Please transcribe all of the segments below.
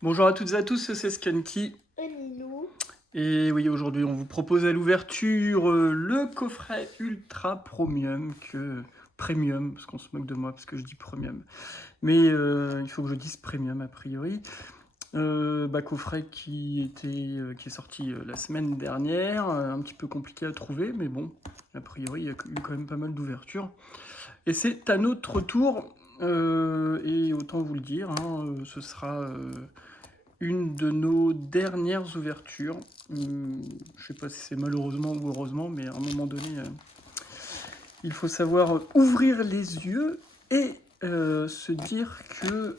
Bonjour à toutes et à tous, c'est Skunky. Et Nilou. Et oui, aujourd'hui, on vous propose à l'ouverture le coffret Ultra Premium, parce qu'on se moque de moi parce que je dis Premium. Mais il faut que je dise Premium a priori. Coffret qui est sorti la semaine dernière, un petit peu compliqué à trouver, mais bon, a priori, il y a eu quand même pas mal d'ouvertures. Et c'est à notre tour, et autant vous le dire, ce sera une de nos dernières ouvertures. Je sais pas si c'est malheureusement ou heureusement, mais à un moment donné, il faut savoir ouvrir les yeux et se dire que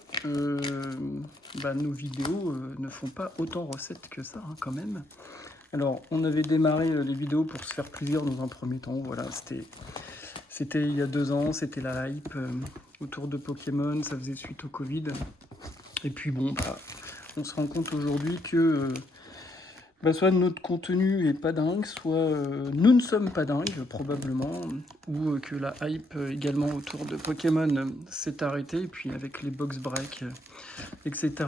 nos vidéos ne font pas autant recettes que ça, quand même. Alors, on avait démarré les vidéos pour se faire plaisir dans un premier temps. Voilà, c'était il y a 2 ans, c'était la hype autour de Pokémon, ça faisait suite au Covid. Et puis bon, on se rend compte aujourd'hui que soit notre contenu est pas dingue, soit nous ne sommes pas dingues, probablement, ou que la hype également autour de Pokémon s'est arrêtée, et puis avec les box break, etc.,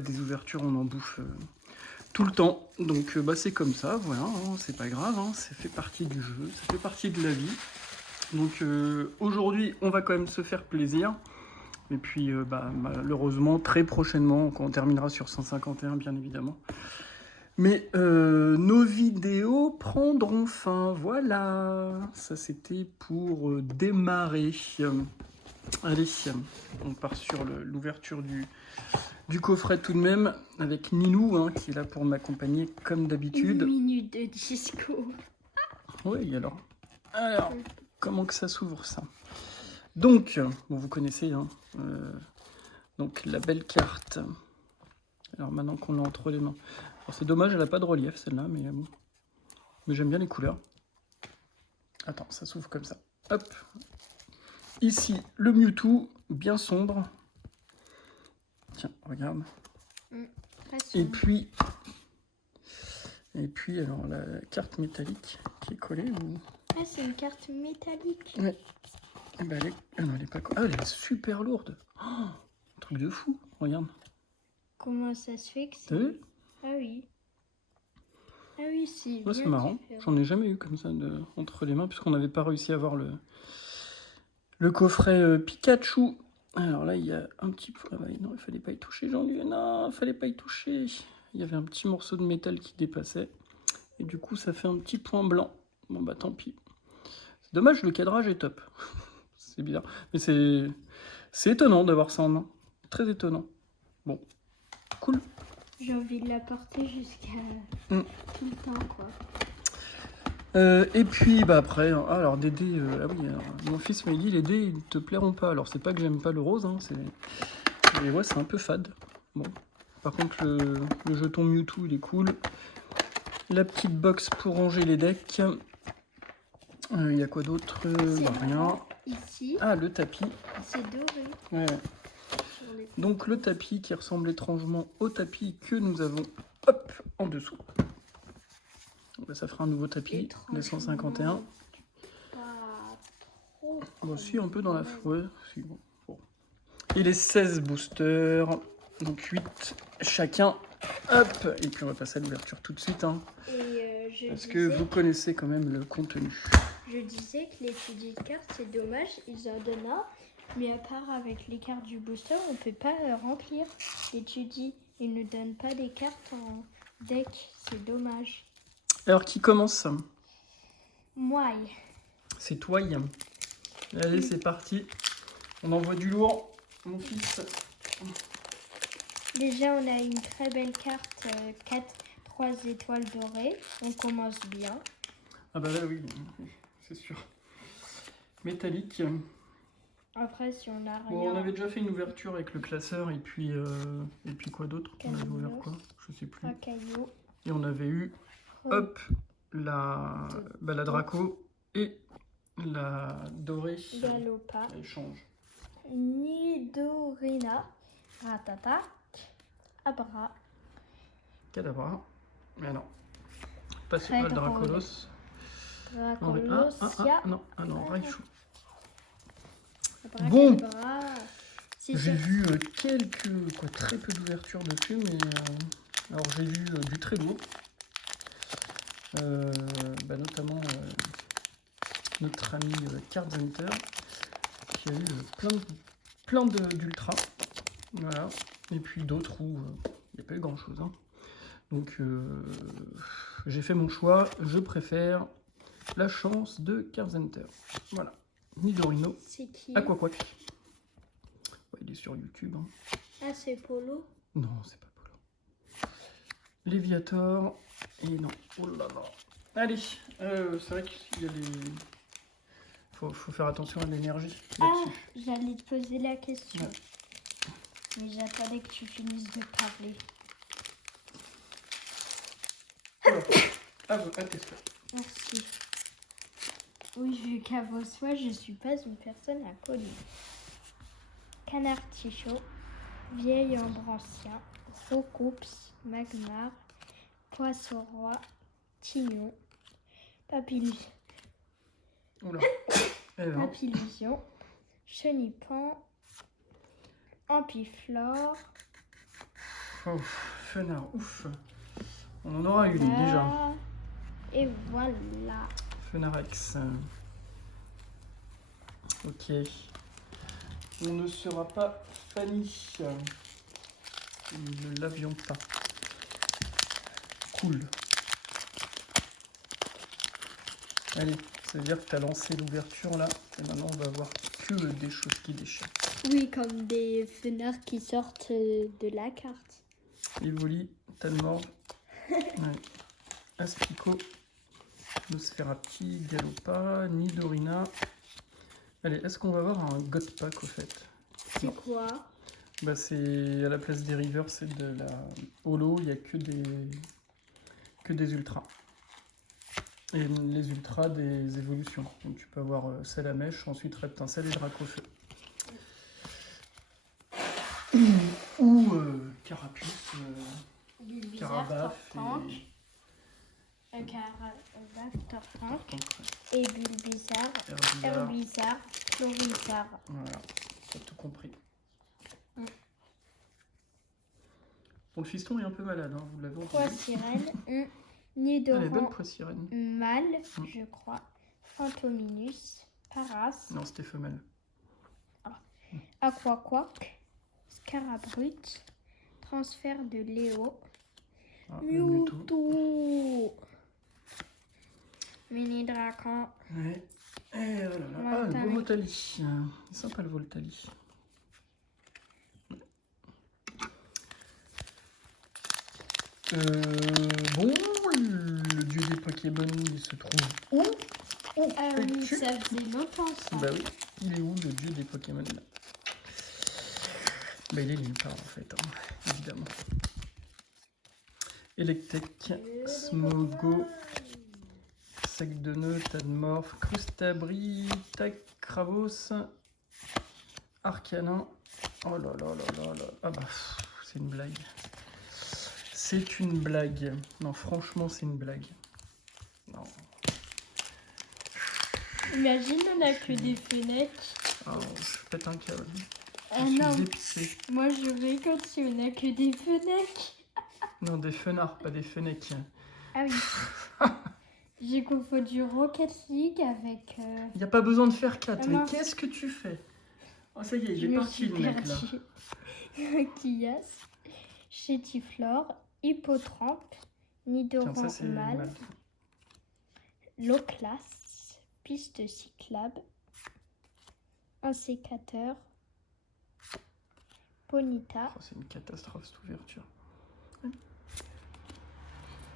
des ouvertures, on en bouffe tout le temps. Donc c'est comme ça, voilà, c'est pas grave, ça fait partie du jeu, ça fait partie de la vie. Donc aujourd'hui, on va quand même se faire plaisir. Et puis malheureusement, très prochainement, quand on terminera sur 151, bien évidemment. Mais nos vidéos prendront fin. Voilà, ça c'était pour démarrer. Allez, on part sur l'ouverture du coffret tout de même, avec Nilou qui est là pour m'accompagner comme d'habitude. Une minute de disco. Oui, alors, comment que ça s'ouvre ça? Donc, vous connaissez, donc la belle carte. Alors maintenant qu'on l'a entre les mains. Alors c'est dommage, elle n'a pas de relief celle-là, mais bon. Mais j'aime bien les couleurs. Attends, ça s'ouvre comme ça. Hop. Ici, le Mewtwo, bien sombre. Tiens, regarde. Et puis, alors la carte métallique qui est collée. Ah, c'est une carte métallique. Ouais. Et ben, elle est pas collée. Ah, elle est super lourde. Oh, un truc de fou, regarde. Comment ça se fait que c'est... T'as vu? Ah oui. Ah oui, si. Ouais, c'est marrant. J'en ai jamais eu comme ça entre les mains, puisqu'on n'avait pas réussi à avoir le coffret Pikachu. Alors là, il y a un petit... Ah bah, non, il fallait pas y toucher, Jean-Luc. Non, il fallait pas y toucher. Il y avait un petit morceau de métal qui dépassait. Et du coup, ça fait un petit point blanc. Bon, bah tant pis. C'est dommage, le cadrage est top. C'est bizarre. Mais c'est étonnant d'avoir ça en main. Très étonnant. Bon, cool. J'ai envie de la porter jusqu'à tout le temps, quoi. Et puis après, alors des dés, ah oui, alors, mon fils m'a dit les dés ils te plairont pas. Alors c'est pas que j'aime pas le rose, mais ouais c'est un peu fade. Bon, par contre le jeton Mewtwo il est cool. La petite box pour ranger les decks. Il y a quoi d'autre? Rien. Ici. Ah le tapis. C'est doré. Ouais. Donc le tapis qui ressemble étrangement au tapis que nous avons en dessous. Ça fera un nouveau tapis, les 151. Pas trop. Bon, si, un peu dans la... Ouais, si, bon. Et les 16 boosters, donc 8 chacun. Hop. Et puis on va passer à l'ouverture tout de suite. Parce que vous connaissez quand même le contenu. Je disais que les petites cartes, c'est dommage, ils en donnent un. Mais à part avec les cartes du booster, on peut pas remplir. Et tu dis, ils ne donnent pas des cartes en deck, c'est dommage. Alors qui commence? Moi. C'est toi. Allez, c'est parti. On envoie du lourd, mon fils. Déjà, on a une très belle carte 3 étoiles dorées. On commence bien. Ah bah là, oui, c'est sûr. Métallique. Après, si on a rien... Bon, on avait déjà fait une ouverture avec le classeur et puis quoi d'autre? On avait ouvert quoi? Je sais plus. Un caillou. Et on avait eu, hop, la Draco et la dorée. Galopa. Échange. Nidorina. Ratata. Abra. Cadabra. Mais non. Pas sur le Dracolos. Dracolosia. Non, Raichu. Bon. C'est J'ai sûr. vu très peu d'ouvertures dessus, mais alors j'ai vu du très lourd, notamment notre ami Card Hunter qui a eu plein d'ultra, voilà, et puis d'autres où il n'y a pas eu grand chose. Hein. Donc j'ai fait mon choix, je préfère la chance de Card Hunter. Voilà, Nidorino, C'est qui? Aquaquack. Ouais, il est sur YouTube. Hein. Ah, c'est Polo. Non, c'est pas Polo. Léviator. Et non. Oh là là. Allez. C'est vrai qu'il y a des... Faut faire attention à l'énergie Ah, là-dessus. j'allais te poser la question. Ouais. Mais j'attendais que tu finisses de parler. Ah, tes Merci. Oui, vu qu'à vos soins, je suis pas une personne inconnue. Canard Tichot, vieil ombre ancien, Roucoups, Magmar, Poisson roi, Tignon, Oula. Eh ben, Papillusion, Chenipan, Ampiflore, oh, Fenard, ouf. On en aura une déjà. là, et voilà. Fenarex. Ok. On ne sera pas Fanny. Nous ne l'avions pas. Cool. Allez, ça veut dire que tu as lancé l'ouverture là. Et maintenant, on va voir que des choses qui déchirent. Oui, comme des fenards qui sortent de la carte. Evoli, Tanmorve, ouais. Aspico, Nosferati, Galopa, Nidorina. Allez, est-ce qu'on va avoir un God Pack au fait? C'est Non. quoi? Bah c'est à la place des rivers, c'est de la holo, il n'y a que des ultras. Et les ultras des évolutions. Donc tu peux avoir celle à mèche, ensuite reptincelle et dracofeu. Ou carapuce, Bulbizarre, carabaf Tortank, et Carabaf, Tortank, Tortank, et Bulbizarre, Herbizarre. Herbizarre, Florizarre. Voilà, t'as tout compris. Mm. Bon, le fiston est un peu malade, hein, vous l'avez entendu. Pois sirène, Elle est Nidoran, bonne, Poissirène. mâle, je crois, Fantominus, Paras, Non, c'était femelle. Aquaquack, Scarabrut, transfert de Léo, Ah, Mewtwo. Mewtwo, Mini Dracan, Ouais. Et oh là là. Ah, le beau Voltali. C'est sympa le Voltali. Bon, le dieu des Pokémon, il se trouve où? Ah oui, ça faisait longtemps ça. Bah oui, il est où le dieu des Pokémon là? Bah il est nulle part en fait, hein, évidemment. Electek, Smogo, Sec de Nœud, Tadmorph, Crustabri, Tacravos, Arcanin. Oh là là là là là. Ah bah, c'est une blague. C'est une blague. Non, franchement, c'est une blague. Non. Imagine, on n'a que des fenêtres. Oh, je pète un câble. Ah Je non, suis épicé. moi je vais quand si on n'a que des fenêtres. Non, des fenards, pas des fenêtres. Ah oui. J'ai confondu Rocket League avec... Il n'y a pas besoin de faire 4. Ah Mais mince. qu'est-ce que tu fais? Oh, ça y est, il Je est me parti suis le mec là. perdue. Kias, Chétiflore, Hippotrampe, Tiens, Nidoran ça c'est mâle, mal. Loclas, Piste cyclable, un sécateur, Ponyta, Oh, c'est une catastrophe cette ouverture.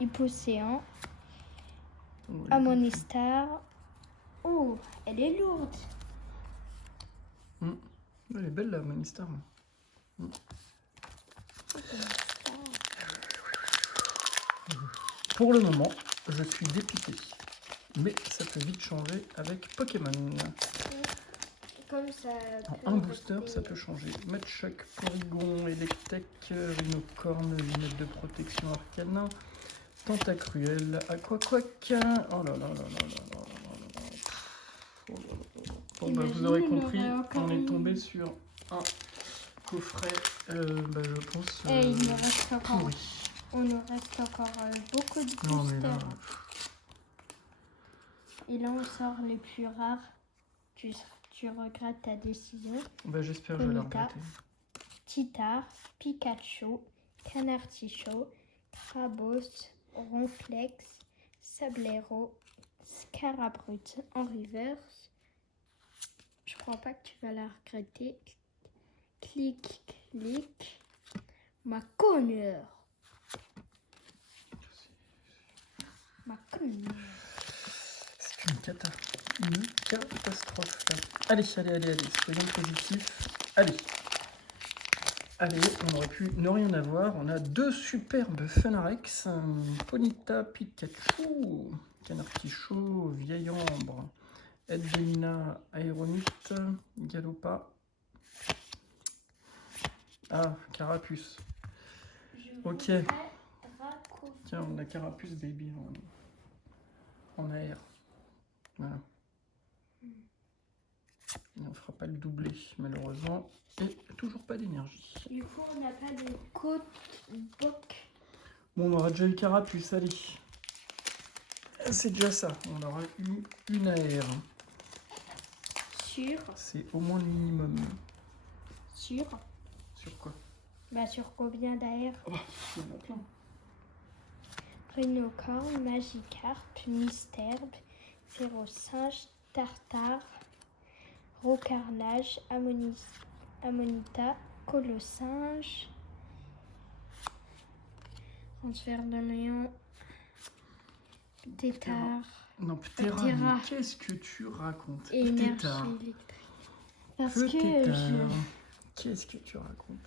Hippocéan, Oh, elle est Amonistar. Oh, elle est lourde. belle. Elle est belle la Monistar. Pour le moment, je suis dépité. Mais ça peut vite changer avec Pokémon. Comme ça. En un booster, ça peut changer. Matchak, Porygon, Electek, Rhinocorne, lunette de protection Arcanin, Tentacruel, Aquaquack. Oh là là là là là là là là là. Oh là là là. Bon bah vous aurez Imagine, on compris, aurait encore on est une- tombé sur un coffret, je pense, Et il nous reste encore, pourri. on nous reste encore beaucoup de Non, mais là, boosters. Et là, on sort les plus rares. Tu regrettes ta décision. j'espère que je vais la Ponyta. regretter. Titar, Pikachu, Canartichaud, Crabos, Ronflex, Sablero, Scarabrut en reverse. Je crois pas que tu vas la regretter. Clic, clic. Ma conheur. Ma conheur. C'est une catastrophe. Allez, soyons positifs. Allez, on aurait pu ne rien avoir. On a 2 superbes Funarex. Ponyta, Pikachu, Canartichaud, Vieille Ambre, Edwina, Aéronite, Galopa. Ah, Carapuce. Ok. Tiens, on a Carapuce Baby en air. Voilà. On ne fera pas le doublé, malheureusement. Et toujours pas d'énergie. Du coup, on n'a pas de côte boc. Bon, on aura déjà eu Carapuce, allez. C'est déjà ça. On aura eu une air. Sur. C'est au moins le minimum. Sur. Sur quoi? Sur combien d'air? Oh, il y en a plein. Rhinocorne, Magikarp, Misterbe, Férocinge, Tartare, Rocarnage, Amonita, Colossinge, Transfert de néant, Tétard Non, Ptera, Ptera. mais qu'est-ce que tu racontes? et énergie Ptera. électrique. Parce Ptera. que Qu'est-ce que tu racontes?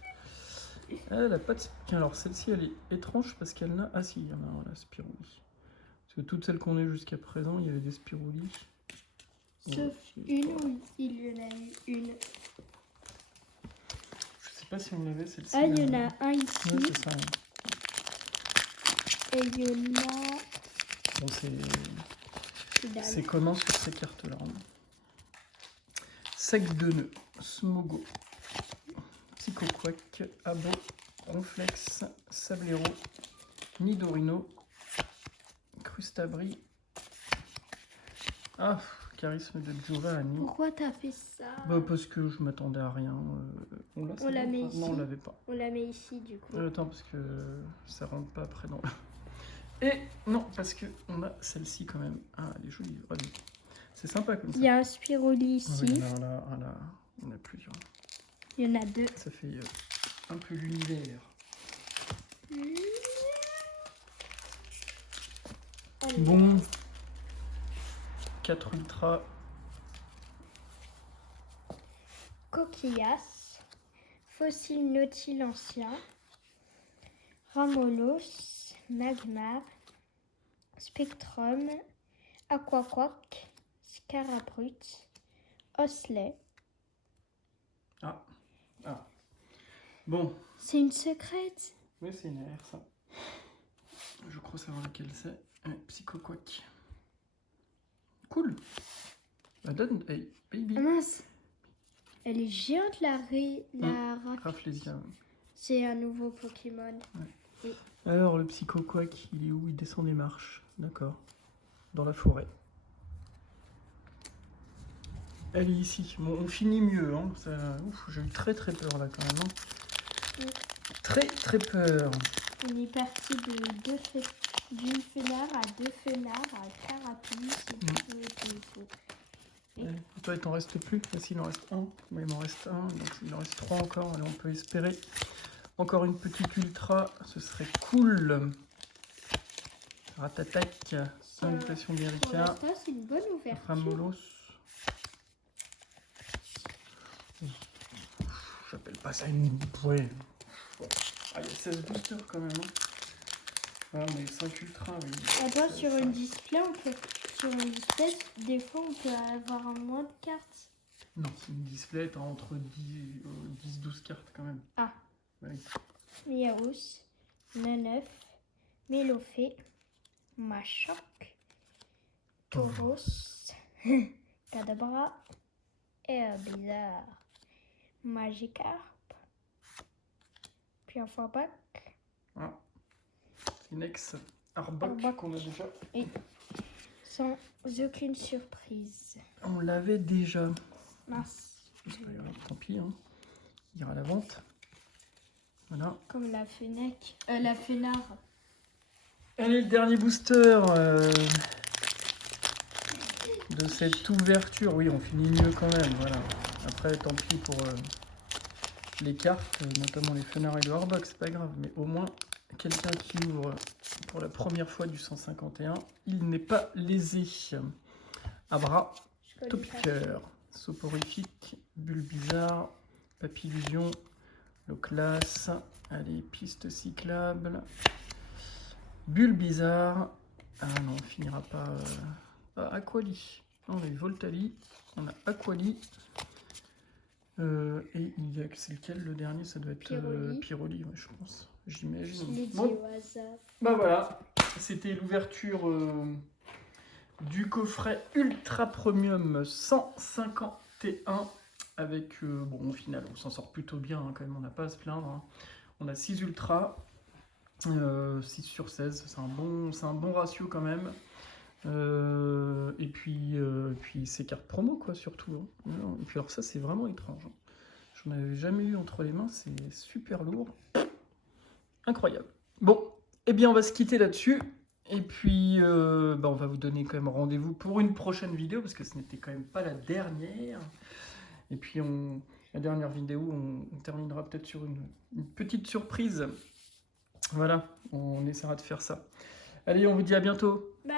Elle a pas de... Alors celle-ci elle est étrange parce qu'elle n'a... Ah si, il y en a la Spirouli. Parce que toutes celles qu'on a eu jusqu'à présent, il y avait des Spirouli. Sauf une où il y en a eu une. Je sais pas si on l'avait celle-ci. Ah, il y en a un ici. Ouais, c'est ça. Et il y en a. Bon, Dalle. c'est commun sur ces cartes-là. Sec de nœud, Smogo, Psychoquack, Abo, Ronflex, Sablero, Nidorino, Crustabri. Ah, charisme de Giovanni. Pourquoi t'as fait ça? Parce que je m'attendais à rien. On la met Non, ici. on l'avait pas. On la met ici du coup. Attends, parce que ça rentre pas après dans le... Et non, parce que on a celle-ci quand même. Ah, elle est jolie. Allez. C'est sympa comme ça. Il y a un Spiroli ici. Ah oui, là, on a plusieurs. Il y en a deux. Ça fait un peu l'univers. Allez. Bon. 4 ultra. Coquillas, Fossile Nautile ancien, Ramolos, Magmar, Spectrum, Aquaquac, Scarabrut, Osley. Ah. Bon. C'est une secrète. Oui, c'est une AR, ça. Je crois savoir laquelle c'est. Psychoquack. Cool. La donne. Hey, baby. Ah mince. Elle est géante la Rafflesia. C'est un nouveau Pokémon. Alors, le Psychoquack, il est où? Il descend des marches. D'accord. Dans la forêt. Elle est ici. Bon, on finit mieux. Hein. J'ai eu très peur là quand même. Hein. Très peur. On est parti d'une fenard à deux fenards à Carapuce et tout. Et toi, il t'en reste plus? Ah, si, il en reste un. Moi, il m'en reste un. Donc, il en reste 3 encore. Allez, on peut espérer encore une petite ultra. Ce serait cool. Ratatac. Invitation Pour d'Erika. l'instant, c'est une bonne ouverture. Ramolos. J'appelle pas ça une... Ouais. Ah, il y a 16 boosters quand même. Hein. Ah, on a eu 5 ultras. Oui. Attends, sur une display, des fois, on peut avoir un moins de cartes. Non, c'est une display, t'as entre 10-12 cartes quand même. Ah. Oui. Miaous, Neneuf, Mélofée, Machoc, Tauros, Kadabra, Herbizarre, Magikarp, Puis un Forbach. Voilà. Une ex-Arbok Arbok. qu'on a déjà. Sans aucune surprise. On l'avait déjà. Mince. C'est pas grave, tant pis. Hein. Il ira à la vente. Voilà. Comme la Fennec. La Fenard. Allez, le dernier booster de cette ouverture. Oui, on finit mieux quand même. Voilà. Après, tant pis pour les cartes, notamment les Fenard et le Hardbox, c'est pas grave. Mais au moins, quelqu'un qui ouvre pour la première fois du 151, il n'est pas lésé. Abra, Topiqueur, Soporifique, Bulbizarre, Papillusion, Loclas, allez, Piste cyclable, Bulbizarre, ah non, on finira pas, Aquali, on a eu Voltali, on a Aquali, et il y a, c'est lequel le dernier, ça doit être Pyroli. Pyroli, ouais, je pense, Je j'imagine. l'ai dit Bon, au hasard. bah voilà, c'était l'ouverture du coffret Ultra Premium 151 avec, bon au final on s'en sort plutôt bien hein, quand même, on n'a pas à se plaindre. Hein. On a 6 Ultra, 6 sur 16, c'est un bon ratio quand même. Et puis ces cartes promo quoi surtout. Hein. Et puis alors ça c'est vraiment étrange. Hein. Je n'en avais jamais eu entre les mains, c'est super lourd. Incroyable. Bon, eh bien on va se quitter là-dessus. Et puis on va vous donner quand même rendez-vous pour une prochaine vidéo parce que ce n'était quand même pas la dernière. Et puis la dernière vidéo, on terminera peut-être sur une petite surprise. Voilà, on essaiera de faire ça. Allez, on vous dit à bientôt. Bye.